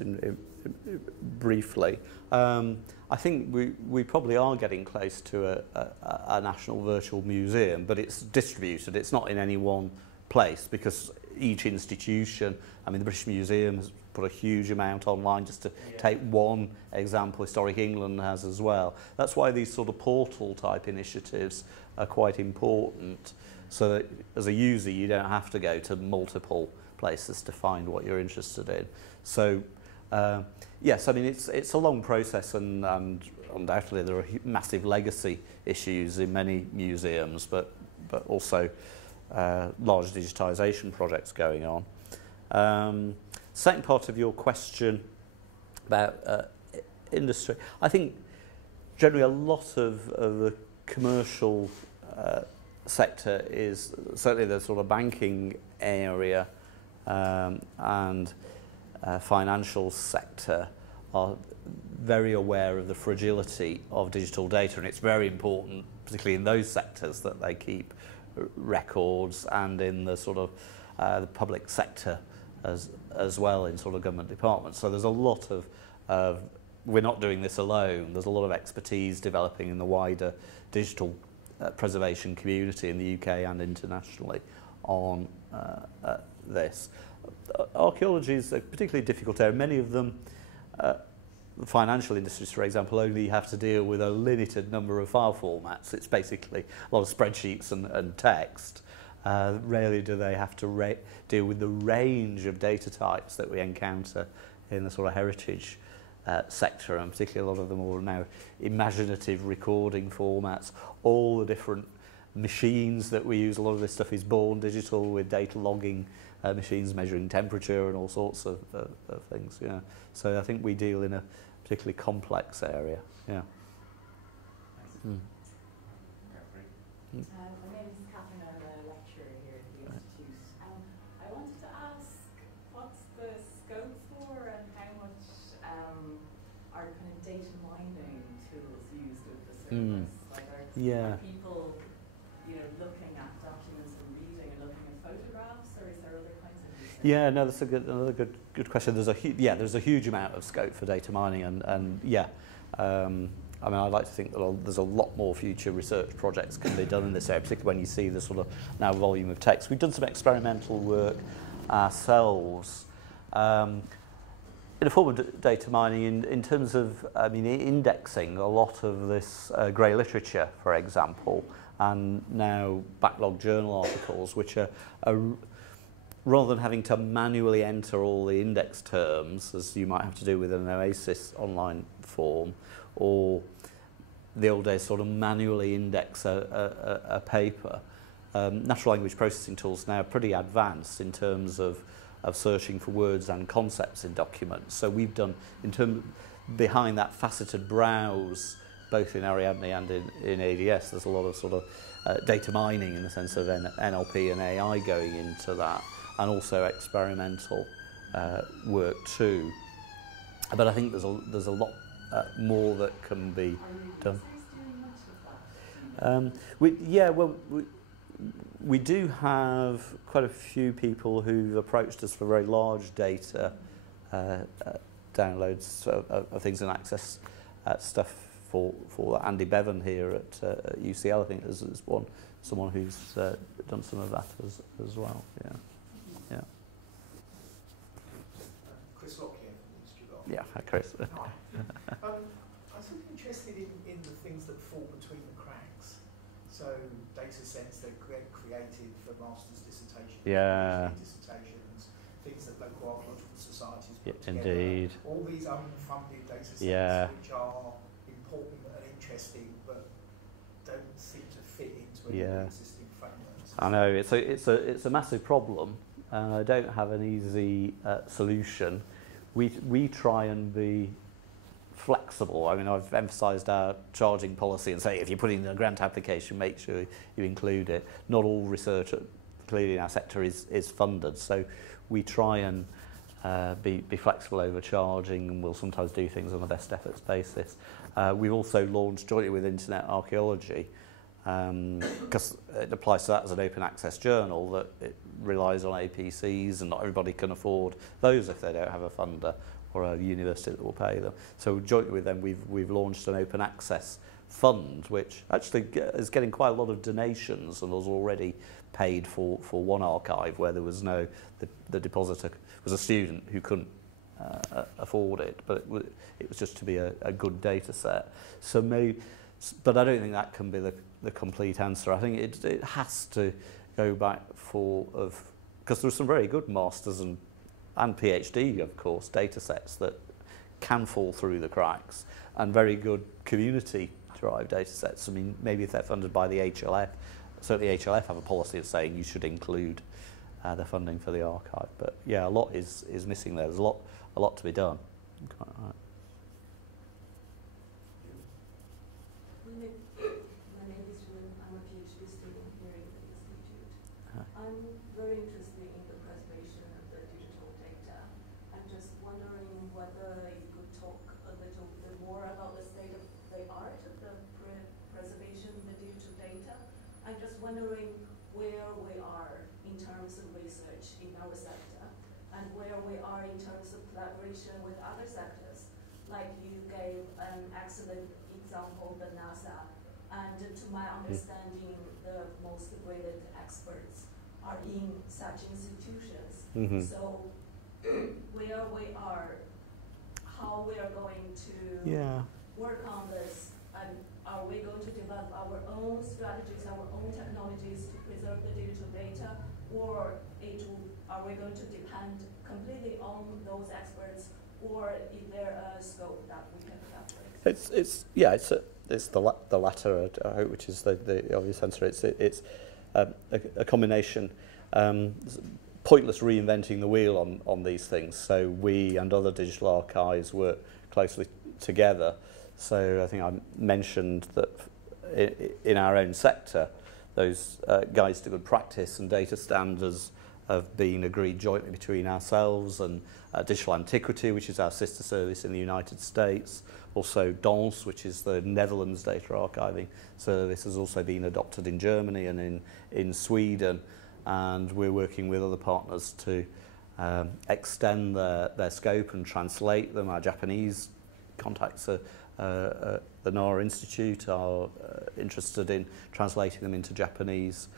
briefly. I think we probably are getting close to a national virtual museum, but it's distributed. It's not in any one place because each institution, I mean, the British Museum has put a huge amount online, just to take one example. Historic England has as well. That's why these sort of portal type initiatives are quite important, so that as a user you don't have to go to multiple places to find what you're interested in. So yes, I mean it's a long process, and undoubtedly there are massive legacy issues in many museums, but also large digitisation projects going on. Second part of your question about industry, I think generally a lot of the commercial sector is certainly the sort of banking area and financial sector are very aware of the fragility of digital data, and it's very important, particularly in those sectors, that they keep records, and in the sort of the public sector as well, in sort of government departments. So there's a lot of we're not doing this alone. There's a lot of expertise developing in the wider digital preservation community in the UK and internationally on this. Archaeology is a particularly difficult area. Many of them, the financial industries, for example, only have to deal with a limited number of file formats. It's basically a lot of spreadsheets and text. Rarely do they have to deal with the range of data types that we encounter in the sort of heritage sector, and particularly a lot of them are now imaginative recording formats, all the different machines that we use. A lot of this stuff is born digital, with data logging machines measuring temperature and all sorts of things. Yeah. So I think we deal in a particularly complex area. Yeah. Mm. My name is Catherine. I'm a lecturer here at the Institute. I wanted to ask, what's the scope for and how much are kind of data mining tools used with the service? Like are people, looking at documents and reading and looking at photographs, or is there other kinds of research? Yeah, no, that's another good question. There's a huge amount of scope for data mining, and I mean, I'd like to think that there's a lot more future research projects can be done in this area, particularly when you see the sort of now volume of text. We've done some experimental work ourselves in a form of data mining in terms of, I mean, indexing a lot of this grey literature, for example, and now backlog journal articles, which are rather than having to manually enter all the index terms, as you might have to do with an Oasis online form, or the old days sort of manually index a paper. Natural language processing tools now are pretty advanced in terms of searching for words and concepts in documents. So we've done, behind that faceted browse, both in Ariadne and in ADS, there's a lot of sort of data mining in the sense of NLP and AI going into that, and also experimental work too. But I think there's a lot more that can be done. We do have quite a few people who've approached us for very large data downloads of things and access stuff for that. Andy Bevan here at UCL, I think, is someone who's done some of that as well. Yeah. Chris Lock here from the Institute of Yeah, hi Chris. I was interested in the things that fall between the cracks. So data sets that get created for master's dissertations, Yeah. dissertations, things that local archaeological societies put Yeah, together. indeed. All these unfunded data sets Yeah. which are important and interesting but don't seem to fit into any of Yeah. the existing frameworks. I know it's a massive problem, and I don't have an easy solution. We try and be flexible. I mean, I've emphasised our charging policy and say if you're putting in a grant application, make sure you include it. Not all research, clearly in our sector, is funded, so we try and be flexible over charging, and we'll sometimes do things on a best efforts basis. We've also launched jointly with Internet Archaeology, because it applies to that as an open access journal, that it relies on APCs and not everybody can afford those if they don't have a funder or a university that will pay them. So jointly with them we've launched an open access fund which actually is getting quite a lot of donations and has already paid for one archive where there was the depositor was a student who couldn't afford it, but it was just to be a good data set. So but I don't think that can be the complete answer. I think it has to go back because there are some very good masters and PhD, of course, data sets that can fall through the cracks, and very good community-derived data sets. I mean, maybe if they're funded by the HLF, certainly HLF have a policy of saying you should include the funding for the archive. But yeah, a lot is missing there. There's a lot to be done. Quite right. My name is Julian. I'm a PhD student here in the Institute. I'm very interested in the preservation of the digital data. I'm just wondering whether you could talk a little bit more about the state of the art of the preservation of the digital data. I'm just wondering where we are in terms of research in our sector and where we are in terms of collaboration with other sectors. Like you gave an excellent example, the NASA, and to my understanding, the most graded experts are in such institutions. Mm-hmm. So where we are, how we are going to work on this, and are we going to develop our own strategies, our own technologies to preserve the digital data, or are we going to depend completely on those experts, or is there a scope that we can collaborate? It's the latter, I hope, which is the obvious answer. It's a combination. Pointless reinventing the wheel on these things. So we and other digital archives work closely together. So I think I mentioned that in our own sector, those guides to good practice and data standards have been agreed jointly between ourselves and Digital Antiquity, which is our sister service in the United States. Also DANS, which is the Netherlands data archiving service, has also been adopted in Germany and in Sweden. And we're working with other partners to extend their scope and translate them. Our Japanese contacts the NARA Institute are interested in translating them into Japanese.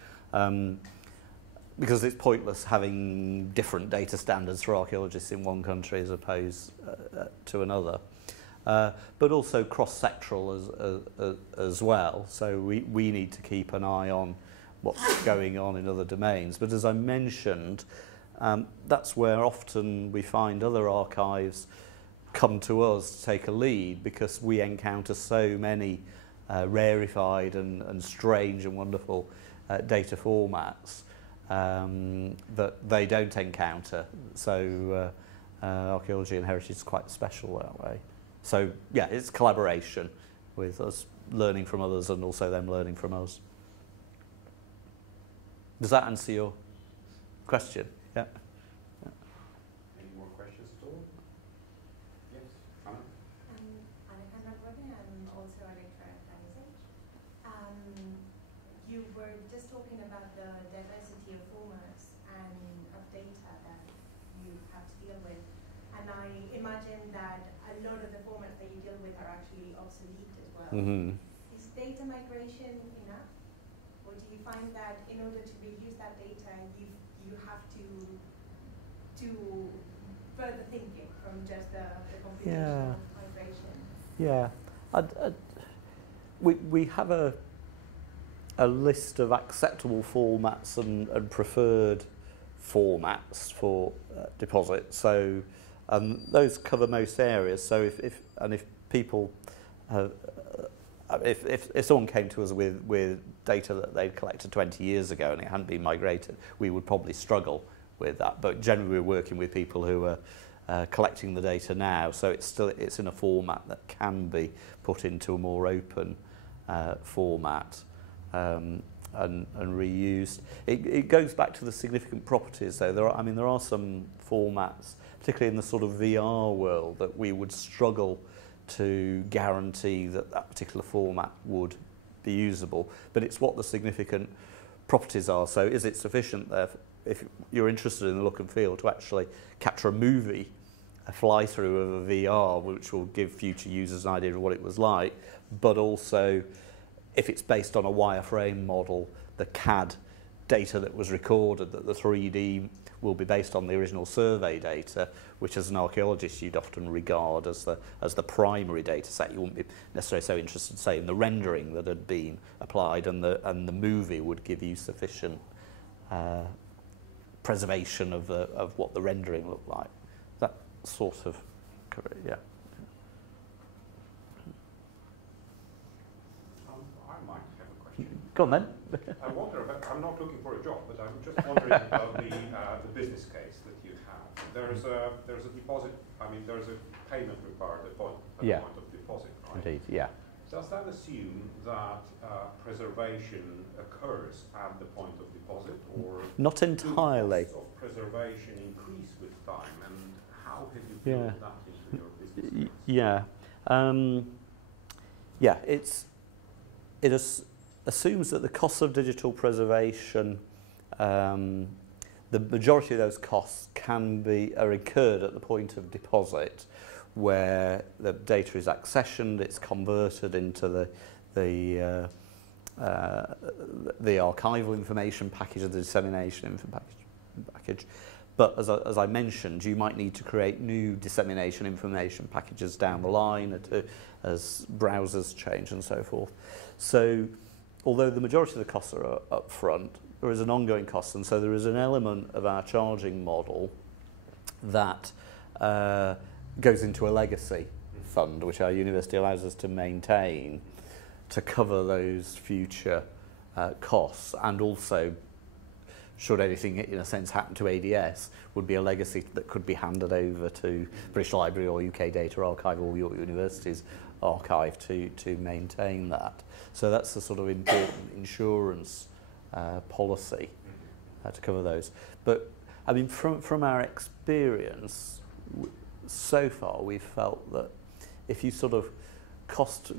Because it's pointless having different data standards for archaeologists in one country as opposed to another. But also cross-sectoral as well. So we need to keep an eye on what's going on in other domains. But as I mentioned, that's where often we find other archives come to us to take a lead, because we encounter so many rarefied and strange and wonderful data formats that they don't encounter. So archaeology and heritage is quite special that way. So yeah, it's collaboration with us learning from others and also them learning from us. Does that answer your question? Yeah. Any more questions at all? Yes, Anna? I'm also a lecturer at Oasis. You were just talking about the diversity of formats and of data that you have to deal with. And I imagine that a lot of the formats that you deal with are actually obsolete as well. Mm-hmm. Is data migration enough? Or do you find that in order to reuse that data, you have to do further thinking from just the computational migration? Yeah. We have a list of acceptable formats and preferred formats for deposits. So those cover most areas. So if people have, if someone came to us with data that they'd collected 20 years ago and it hadn't been migrated, we would probably struggle with that. But generally, we're working with people who are collecting the data now, so it's in a format that can be put into a more open format and reused. It goes back to the significant properties, though. There are some formats, particularly in the sort of VR world, that we would struggle to guarantee that particular format would be usable. But it's what the significant properties are. So is it sufficient there, if you're interested in the look and feel, to actually capture a movie, a fly-through of a VR, which will give future users an idea of what it was like, but also if it's based on a wireframe model, the CAD data that was recorded, that the 3D will be based on the original survey data, which as an archaeologist you'd often regard as the primary data set. You wouldn't be necessarily so interested, say, in the rendering that had been applied, and the movie would give you sufficient preservation of what the rendering looked like. That sort of, yeah. I might have a question. Go on then. I wonder about, I'm not looking for a job, but I'm just wondering about the business case that you have. There's a deposit, there's a payment required at the point of deposit, right? Indeed, yeah. Does that assume that preservation occurs at the point of deposit, or not entirely? Do costs of preservation increase with time, and how have you built that into your business case? It assumes that the costs of digital preservation, the majority of those costs are incurred at the point of deposit, where the data is accessioned, it's converted into the archival information package or the dissemination information package. But as I mentioned, you might need to create new dissemination information packages down the line as browsers change and so forth. So although the majority of the costs are up front, there is an ongoing cost, and so there is an element of our charging model that goes into a legacy fund, which our university allows us to maintain to cover those future costs, and also, should anything in a sense happen to ADS, would be a legacy that could be handed over to British Library or UK Data Archive or York University's archive to maintain that. So that's the sort of important insurance policy to cover those. But I mean, from our experience, so far we've felt that if you sort of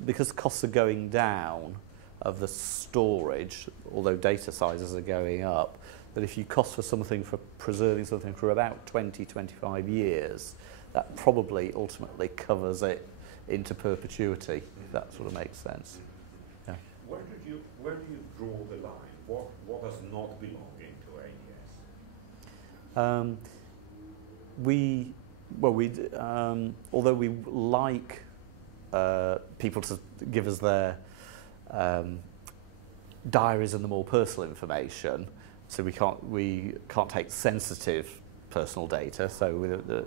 because costs are going down of the storage, although data sizes are going up, that if you cost for something, for preserving something for about 20-25 years, that probably ultimately covers it into perpetuity, if that sort of makes sense. Yeah. Where do you draw the line? What does not belong into ADS? Although we like people to give us their diaries and the more personal information, so we can't take sensitive personal data, so none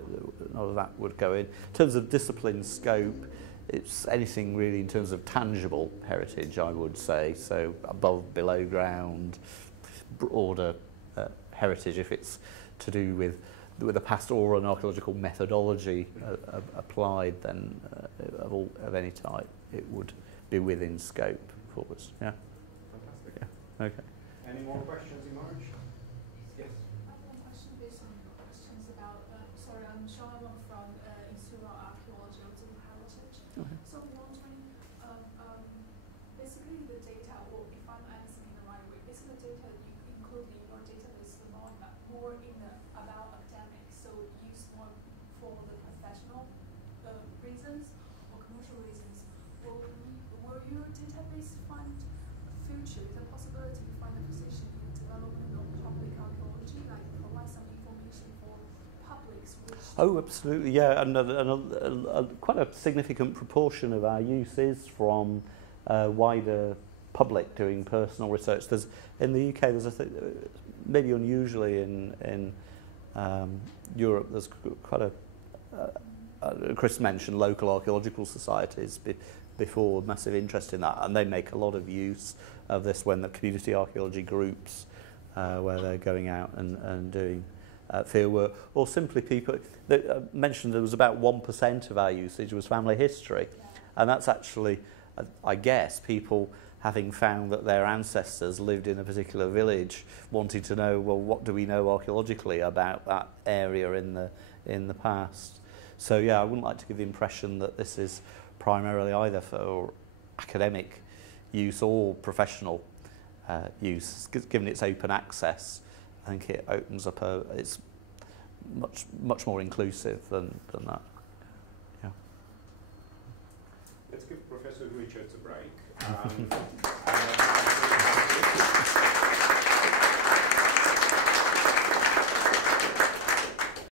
of that would go in. In terms of discipline scope, it's anything really in terms of tangible heritage, I would say, so above, below ground, broader heritage. If it's to do with the past or an archaeological methodology applied, then of any type, it would be within scope for us. Yeah. Fantastic. Yeah. Okay. Any more questions emerge? Yes. I have one question based on your questions about. Sorry, I'm Charlotte from Institute of Archaeology of Heritage. Okay. So I'm wondering, basically the data, or if I'm understanding the right way, basically the data you include in your database is more about academics, so use more for the professional reasons or commercial reasons. Will your database find future, the possibility to find a position in the development of public archaeology, like provide some information for publics? Oh, absolutely, yeah, and quite a significant proportion of our use is from wider public doing personal research. In the UK, there's maybe unusually in Europe, there's quite a Chris mentioned local archaeological societies before, massive interest in that, and they make a lot of use of this when the community archaeology groups where they're going out and doing fieldwork, or simply people that mentioned there was about 1% of our usage was family history, and that's actually, I guess, people having found that their ancestors lived in a particular village, wanting to know, well, what do we know archaeologically about that area in the past? So yeah, I wouldn't like to give the impression that this is primarily either for academic use or professional use. Given its open access, I think it opens up it's much more inclusive than that. Yeah. Let's give Professor Richards a break.